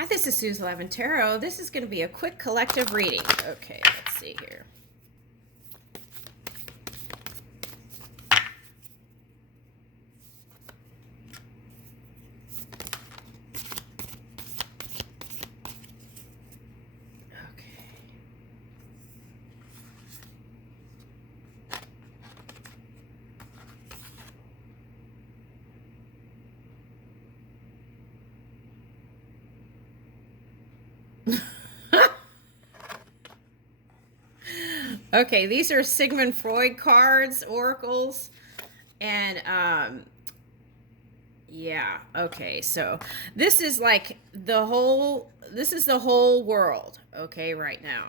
Hi, this is Suze Levin Tarot. This is going to be a quick collective reading. Okay, let's see here. Okay, these are Sigmund Freud cards, oracles, and yeah, okay, so this is like this is the whole world, okay, right now.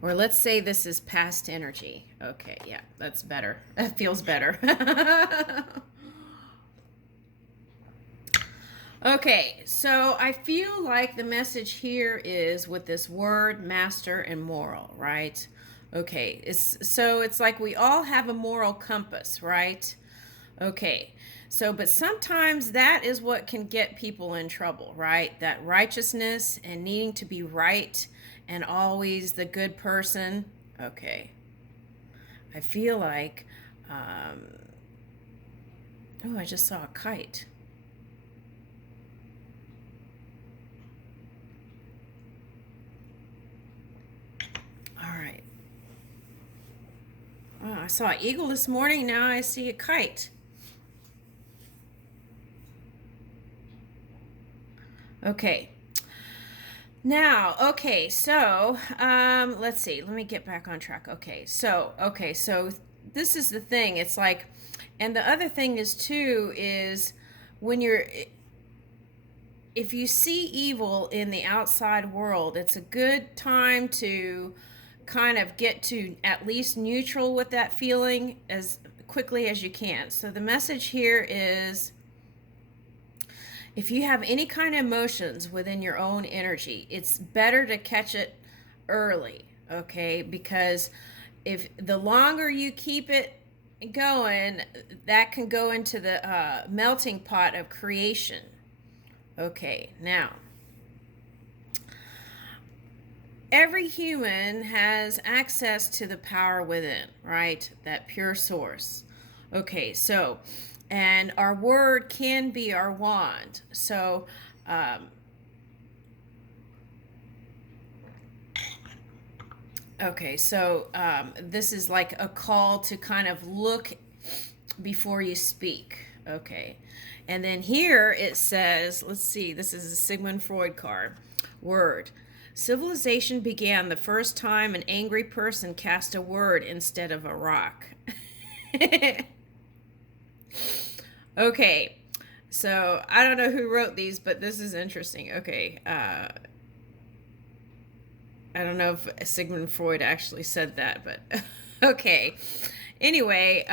Or let's say this is past energy. Okay, yeah, that's better. That feels better. Okay, so I feel like the message here is with this word, master and moral, right? Okay, it's like we all have a moral compass, right? Okay, so but sometimes that is what can get people in trouble, right? That righteousness and needing to be right and always the good person. Okay, I feel like, oh, I just saw a kite. All right. Oh, I saw an eagle this morning. Now I see a kite. Okay. Now, okay, so let's see. Let me get back on track. Okay, so this is the thing. It's like, and the other thing is too is when you're if you see evil in the outside world, it's a good time to kind of get to at least neutral with that feeling as quickly as you can. So the message here is if you have any kind of emotions within your own energy, it's better to catch it early, okay? Because if the longer you keep it going, that can go into the melting pot of creation. Okay, now, every human has access to the power within, right? That pure source. Okay, so, and our word can be our wand. So, okay, so this is like a call to kind of look before you speak. Okay. And then here it says, let's see, this is a Sigmund Freud card. Word. Civilization began the first time an angry person cast a word instead of a rock. Okay. So I don't know who wrote these, but this is interesting. Okay. I don't know if Sigmund Freud actually said that, but okay. Anyway,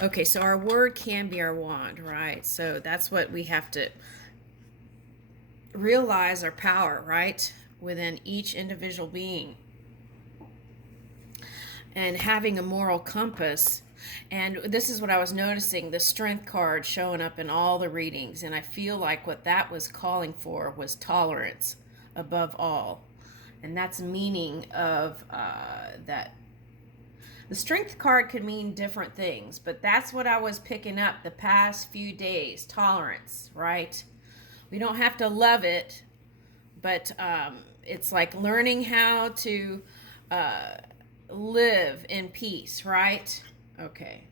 okay, so our word can be our wand, right? So that's what we have to realize our power, right? Within each individual being. And having a moral compass. And this is what I was noticing, the strength card showing up in all the readings. And I feel like what that was calling for was tolerance above all. And that's meaning of that. The strength card could mean different things, but that's what I was picking up the past few days. Tolerance, right? We don't have to love it, but it's like learning how to live in peace, right? Okay.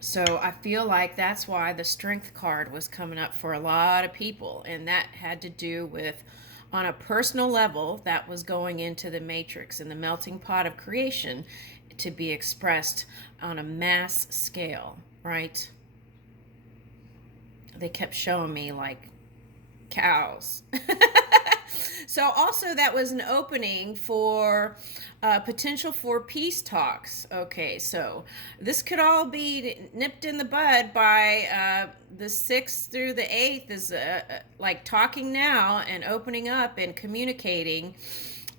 So I feel like that's why the strength card was coming up for a lot of people, and that had to do with on a personal level that was going into the matrix and the melting pot of creation to be expressed on a mass scale, right? They kept showing me like cows. So also that was an opening for potential for peace talks. Okay, so this could all be nipped in the bud by the 6th through the 8th is like talking now and opening up and communicating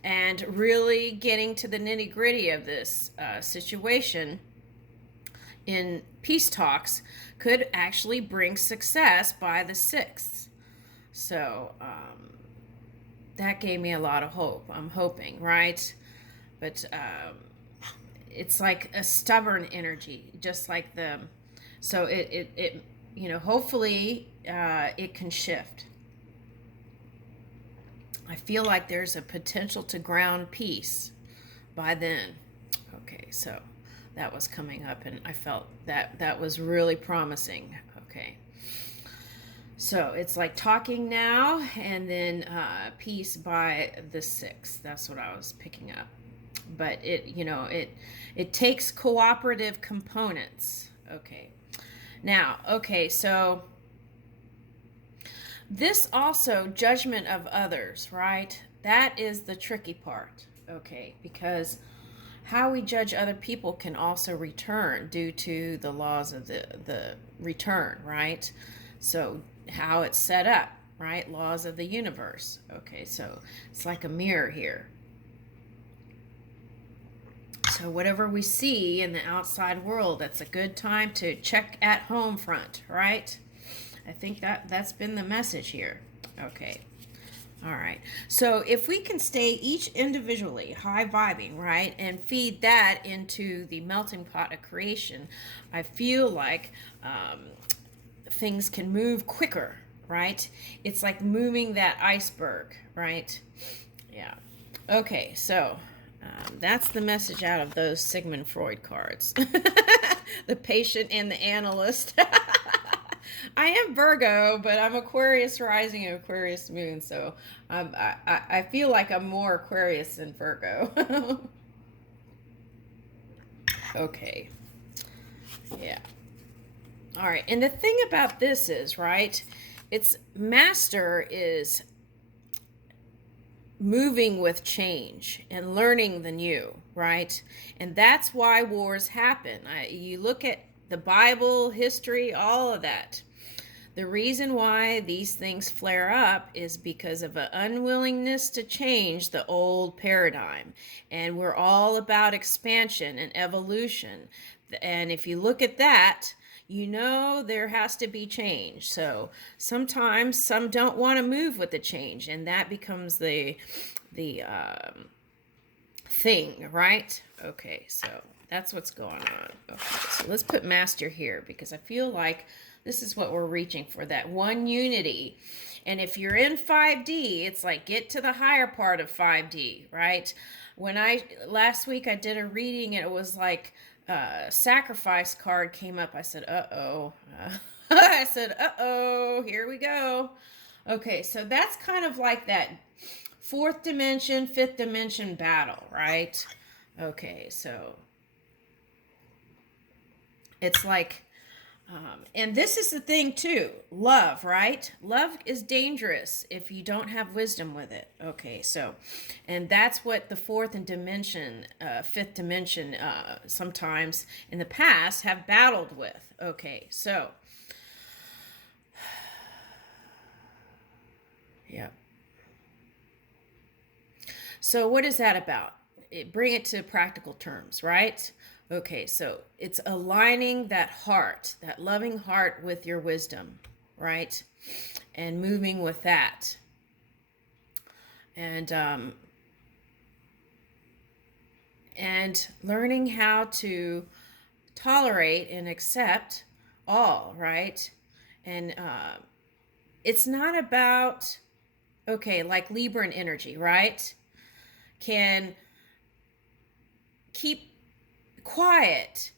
and really getting to the nitty gritty of this situation. in peace talks could actually bring success by the 6th. So that gave me a lot of hope. I'm hoping, right? But it's like a stubborn energy, just like the. So it hopefully it can shift. I feel like there's a potential to ground peace by then. Okay, so that was coming up, and I felt that was really promising. Okay. So it's like talking now, and then peace by the 6th. That's what I was picking up. But it takes cooperative components. Okay. Now, okay, so this also judgment of others, right? That is the tricky part. Okay, because how we judge other people can also return due to the laws of the return, right? So how it's set up, right? Laws of the universe. Okay, so it's like a mirror here. So whatever we see in the outside world, that's a good time to check at home front, right? I think that's been the message here. Okay. All right. So if we can stay each individually high vibing, right, and feed that into the melting pot of creation, I feel like things can move quicker, right? It's like moving that iceberg, right? Yeah. Okay. So that's the message out of those Sigmund Freud cards. The patient and the analyst. I am Virgo, but I'm Aquarius rising and Aquarius moon, so I feel like I'm more Aquarius than Virgo. Okay. Yeah. All right. And the thing about this is, right, it's master is moving with change and learning the new, right? And that's why wars happen. You look at the Bible, history, all of that. The reason why these things flare up is because of an unwillingness to change the old paradigm. And we're all about expansion and evolution. And if you look at that, there has to be change. So sometimes some don't want to move with the change, and that becomes the thing, right? Okay, so that's what's going on. Okay, so let's put master here because I feel like this is what we're reaching for, that one unity. And if you're in 5D, it's like get to the higher part of 5D, right? Last week I did a reading and it was like sacrifice card came up. I said, uh-oh. I said, uh-oh, here we go. Okay, so that's kind of like that 4th dimension, 5th dimension battle, right? Okay, so it's like, and this is the thing too, love, right? Love is dangerous if you don't have wisdom with it. Okay, so, and that's what the 4th dimension, 5th dimension, sometimes in the past have battled with. Okay, so, yeah. So what is that about? Bring it to practical terms, right? Okay, so it's aligning that heart, that loving heart with your wisdom, right? And moving with that. And learning how to tolerate and accept all, right? And it's not about, okay, like Libra energy, right? Can keep quiet,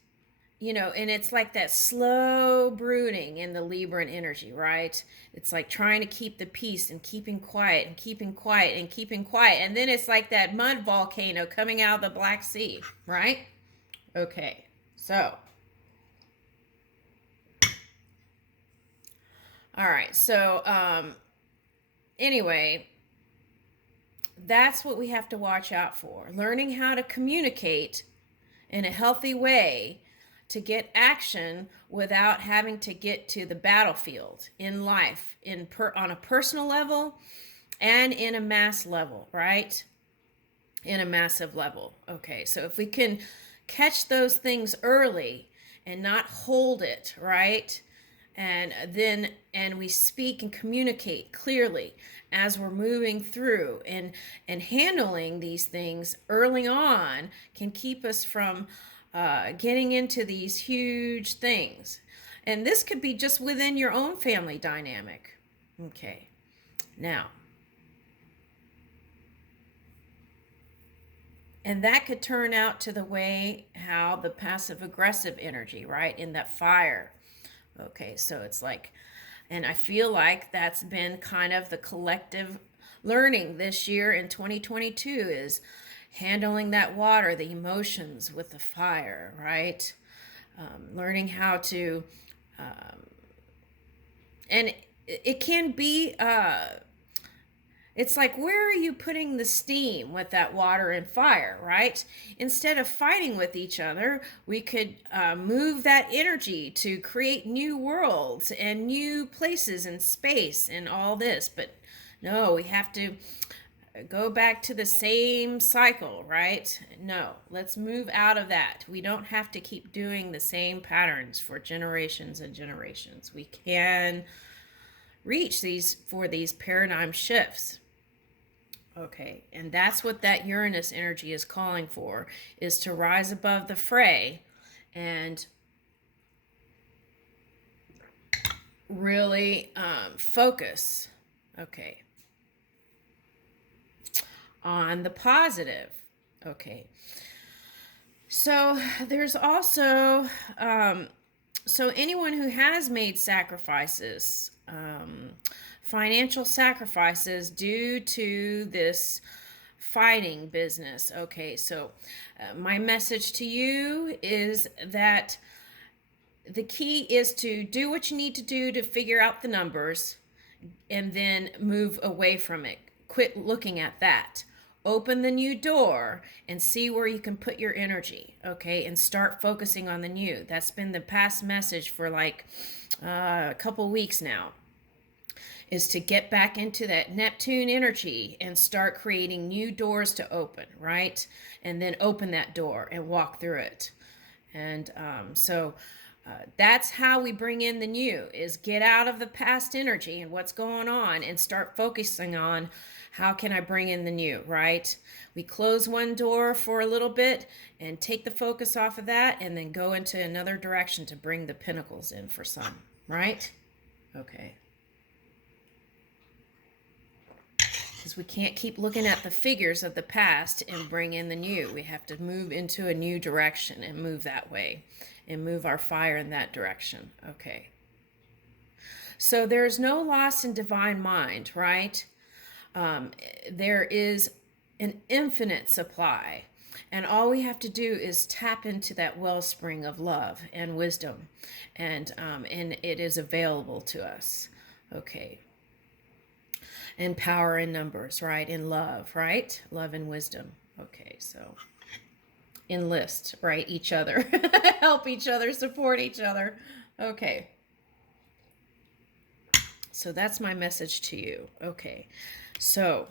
and it's like that slow brooding in the Libran energy, right? It's like trying to keep the peace and keeping quiet and keeping quiet and keeping quiet. And then it's like that mud volcano coming out of the Black Sea, right? Okay, so. All right, so anyway, that's what we have to watch out for. Learning how to communicate in a healthy way to get action without having to get to the battlefield in life, on a personal level and in a mass level, right? In a massive level. Okay, so if we can catch those things early and not hold it, right? And we speak and communicate clearly as we're moving through, and handling these things early on can keep us from getting into these huge things. And this could be just within your own family dynamic. Okay, now, and that could turn out to the way how the passive aggressive energy, right, in that fire. Okay, so it's like, and I feel like that's been kind of the collective learning this year in 2022 is handling that water, the emotions with the fire, right? Learning how to, and it can be it's like, where are you putting the steam with that water and fire, right? Instead of fighting with each other, we could move that energy to create new worlds and new places and space and all this. But no, we have to go back to the same cycle, right? No, let's move out of that. We don't have to keep doing the same patterns for generations and generations. We can reach these paradigm shifts. Okay, and that's what that Uranus energy is calling for, is to rise above the fray and really focus, okay, on the positive. Okay, so there's also, so anyone who has made sacrifices, financial sacrifices due to this fighting business. Okay, so my message to you is that the key is to do what you need to do to figure out the numbers and then move away from it. Quit looking at that. Open the new door and see where you can put your energy, okay, and start focusing on the new. That's been the past message for like a couple weeks now, is to get back into that Neptune energy and start creating new doors to open, right? And then open that door and walk through it. And so that's how we bring in the new, is get out of the past energy and what's going on and start focusing on how can I bring in the new, right? We close one door for a little bit and take the focus off of that and then go into another direction to bring the pinnacles in for some, right? Okay. Because we can't keep looking at the figures of the past and bring in the new. We have to move into a new direction and move that way and move our fire in that direction. Okay. So there's no loss in divine mind, right? There is an infinite supply, and all we have to do is tap into that wellspring of love and wisdom, and it is available to us. Okay. And power in numbers, right? In love, right? Love and wisdom. Okay, so enlist, right? Each other. Help each other, support each other. Okay. So that's my message to you. Okay. So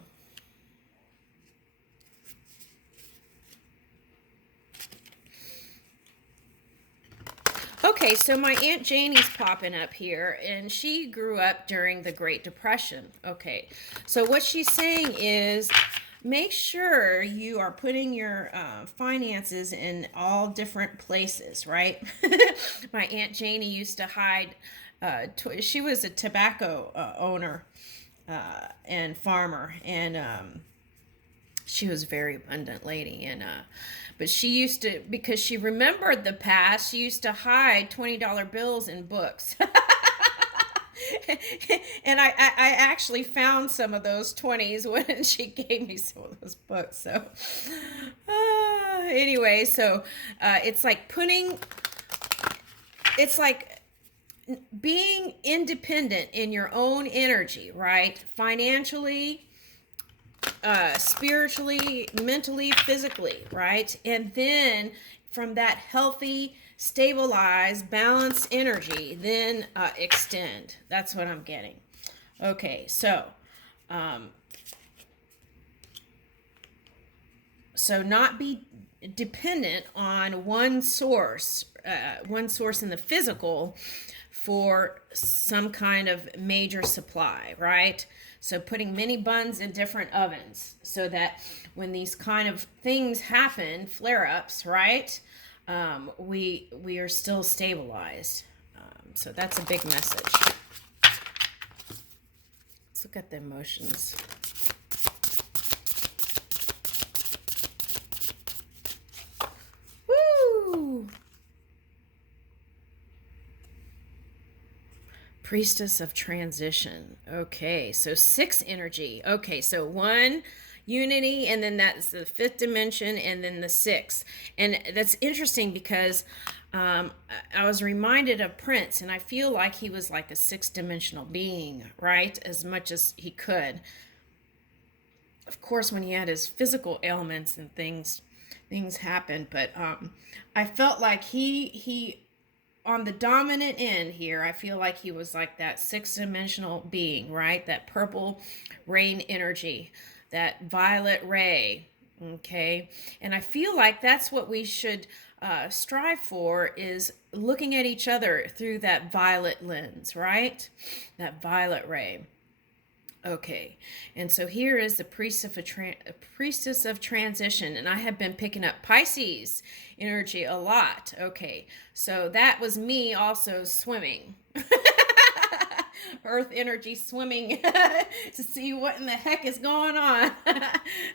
okay, so my Aunt Janie's popping up here, and she grew up during the Great Depression. Okay, so what she's saying is make sure you are putting your finances in all different places, right? My Aunt Janie used to hide, she was a tobacco owner and farmer, and she was a very abundant lady, and but she used to, because she remembered the past, she used to hide $20 bills in books. And I actually found some of those 20s when she gave me some of those books. So anyway, so it's like being independent in your own energy, right? Financially, spiritually, mentally, physically, right? And then from that healthy, stabilized, balanced energy, then extend. That's what I'm getting. Okay, so not be dependent on one source one source in the physical for some kind of major supply, right? So putting many buns in different ovens so that when these kind of things happen, flare-ups, right, we are still stabilized. So that's a big message. Let's look at the emotions. Woo! Priestess of transition. Okay, so 6 energy. Okay, so 1 unity, and then that's the 5th dimension, and then the 6. And that's interesting because I was reminded of Prince, and I feel like he was like a 6-dimensional being, right? As much as he could. Of course, when he had his physical ailments and things happened, but I felt like he on the dominant end here, I feel like he was like that 6-dimensional being, right? That purple rain energy, that violet ray, okay? And I feel like that's what we should strive for, is looking at each other through that violet lens, right? That violet ray. Okay, and so here is the priestess of transition, and I have been picking up Pisces energy a lot. Okay, so that was me also swimming. Earth energy swimming to see what in the heck is going on.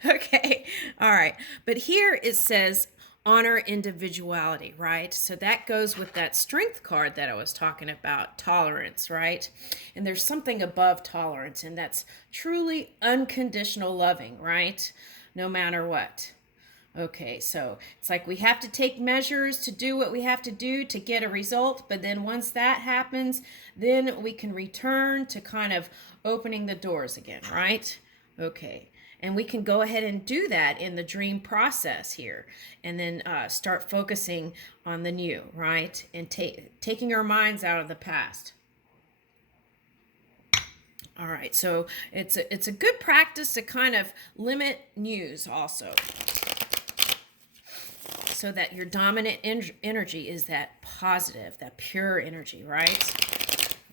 Okay, all right, but here it says honor individuality, right? So that goes with that strength card that I was talking about, tolerance, right? And there's something above tolerance, and that's truly unconditional loving, right? No matter what. Okay, so it's like we have to take measures to do what we have to do to get a result, but then once that happens, then we can return to kind of opening the doors again, right? Okay. And we can go ahead and do that in the dream process here, and then start focusing on the new, right? And taking our minds out of the past. All right, so it's a good practice to kind of limit news also, so that your dominant energy is that positive, that pure energy, right?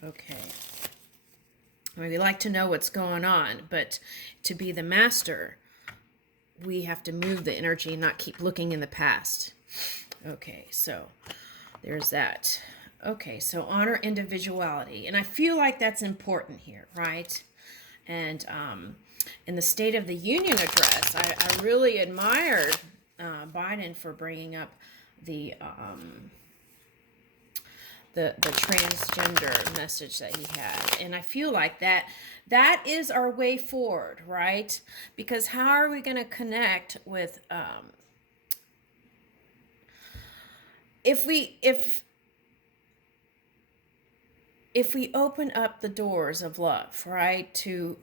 Okay. I mean, we like to know what's going on, but to be the master, we have to move the energy, not keep looking in the past. Okay, so there's that. Okay, so honor individuality. And I feel like that's important here, right? And in the State of the Union address, I really admired Biden for bringing up the transgender message that he had. And I feel like that is our way forward, right? Because how are we going to connect with if we open up the doors of love, right, to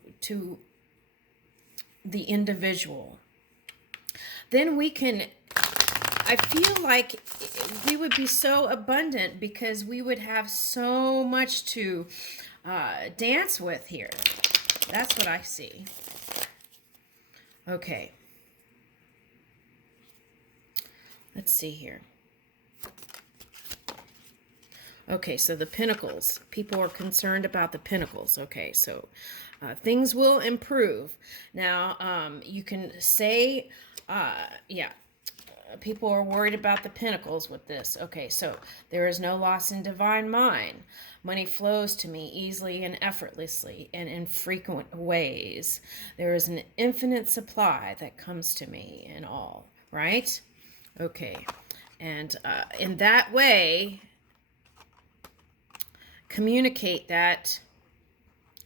the individual, then we can, I feel like we would be so abundant because we would have so much to dance with here. That's what I see. Okay. Let's see here. Okay, so the Pentacles. People are concerned about the Pentacles. Okay, so things will improve. Now, you can say, people are worried about the Pentacles with this. Okay, so there is no loss in divine mind. Money flows to me easily and effortlessly and in frequent ways. There is an infinite supply that comes to me in all, right? Okay, and in that way, communicate that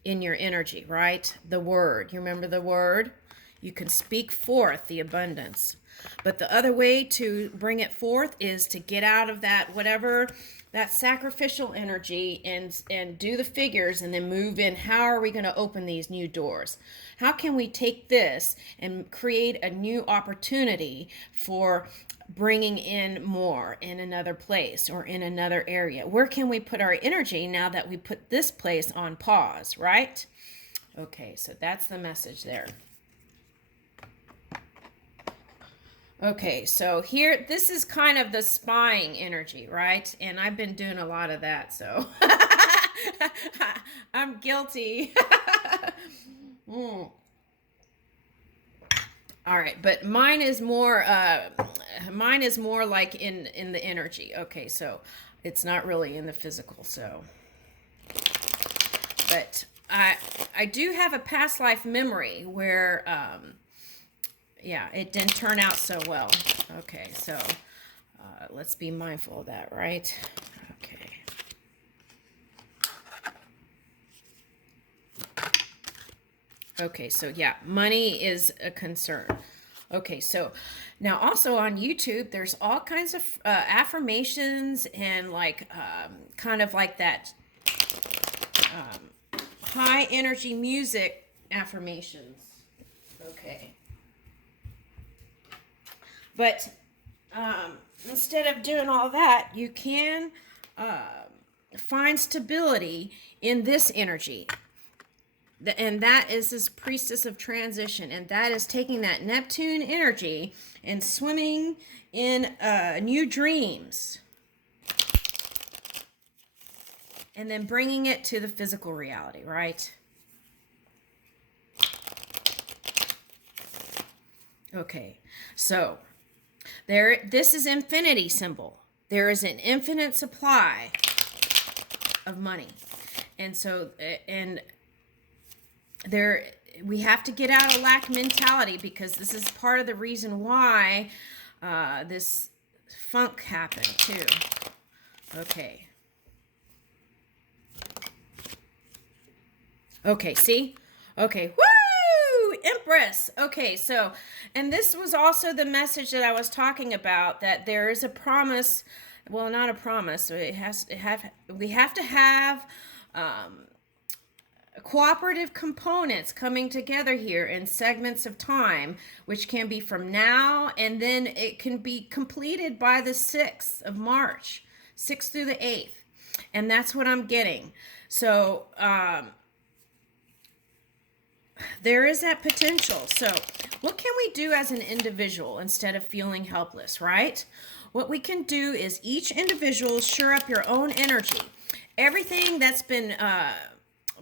in your energy, right? The word. You remember the word? You can speak forth the abundance. But the other way to bring it forth is to get out of that whatever, that sacrificial energy, and do the figures and then move in. How are we going to open these new doors? How can we take this and create a new opportunity for bringing in more in another place or in another area? Where can we put our energy now that we put this place on pause, right? Okay, so that's the message there. Okay, so here, this is kind of the spying energy, right? And I've been doing a lot of that, so I'm guilty. Mm. All right, but mine is more like in the energy. Okay, so it's not really in the physical. So, but I do have a past life memory where yeah, it didn't turn out so well. Okay, so let's be mindful of that, right? Okay. Okay, so yeah, money is a concern. Okay, so now also on YouTube, there's all kinds of affirmations and like kind of like that high energy music affirmations. Okay. But instead of doing all that, you can find stability in this energy. And that is this priestess of transition. And that is taking that Neptune energy and swimming in new dreams. And then bringing it to the physical reality, right? Okay, so this is infinity symbol. There is an infinite supply of money. And so, and there, we have to get out of lack mentality, because this is part of the reason why this funk happened too. Okay. Okay, see? Okay, woo! Empress. Okay, so, and this was also the message that I was talking about, that there is a promise, well, not a promise, we have to have cooperative components coming together here in segments of time, which can be from now, and then it can be completed by the 6th of March, 6th through the 8th. And that's what I'm getting. So, there is that potential. So what can we do as an individual instead of feeling helpless, right? What we can do is each individual shore up your own energy. Everything that's been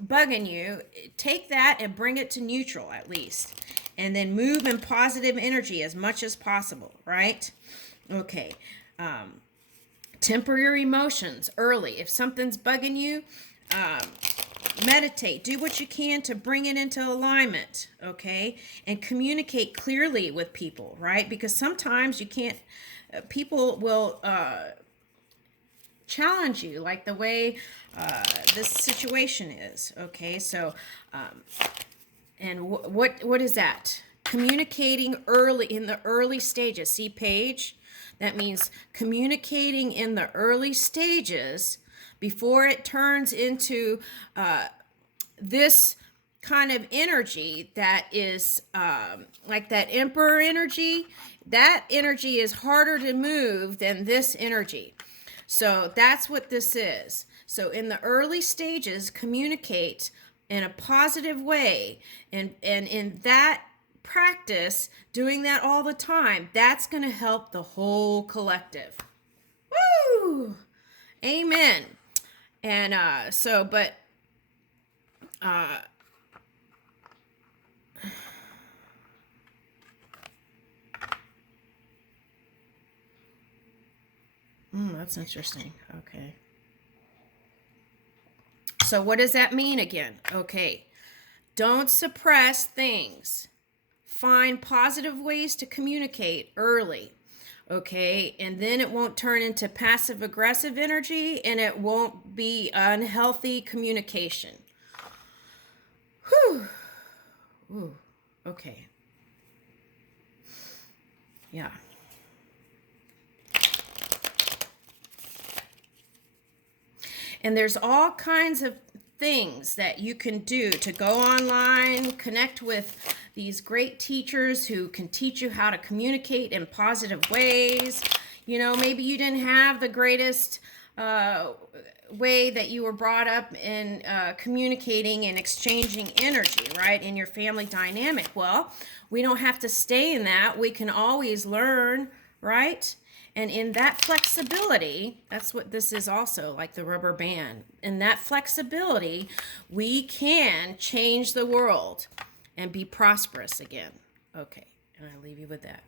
bugging you, take that and bring it to neutral at least. And then move in positive energy as much as possible, right? Okay. Temper your emotions early. If something's bugging you, meditate, do what you can to bring it into alignment, okay? And communicate clearly with people, right? Because sometimes you can't, people will challenge you, like the way this situation is, okay? So, and what is that? Communicating early, in the early stages. See page? That means communicating in the early stages before it turns into this kind of energy that is like that emperor energy. That energy is harder to move than this energy. So that's what this is. So in the early stages, communicate in a positive way. And in that practice, doing that all the time, that's going to help the whole collective. Woo! Amen. And so, but that's interesting. Okay. So what does that mean again? Okay. Don't suppress things. Find positive ways to communicate early. Okay, and then it won't turn into passive aggressive energy, and it won't be unhealthy communication. Whew. Ooh. Okay. Yeah. And there's all kinds of things that you can do to go online, connect with these great teachers who can teach you how to communicate in positive ways. You know, maybe you didn't have the greatest uh, way that you were brought up in communicating and exchanging energy, right, in your family dynamic. Well, we don't have to stay in that. We can always learn, right? And in that flexibility, that's what this is also, like the rubber band. In that flexibility, we can change the world and be prosperous again. Okay, and I leave you with that.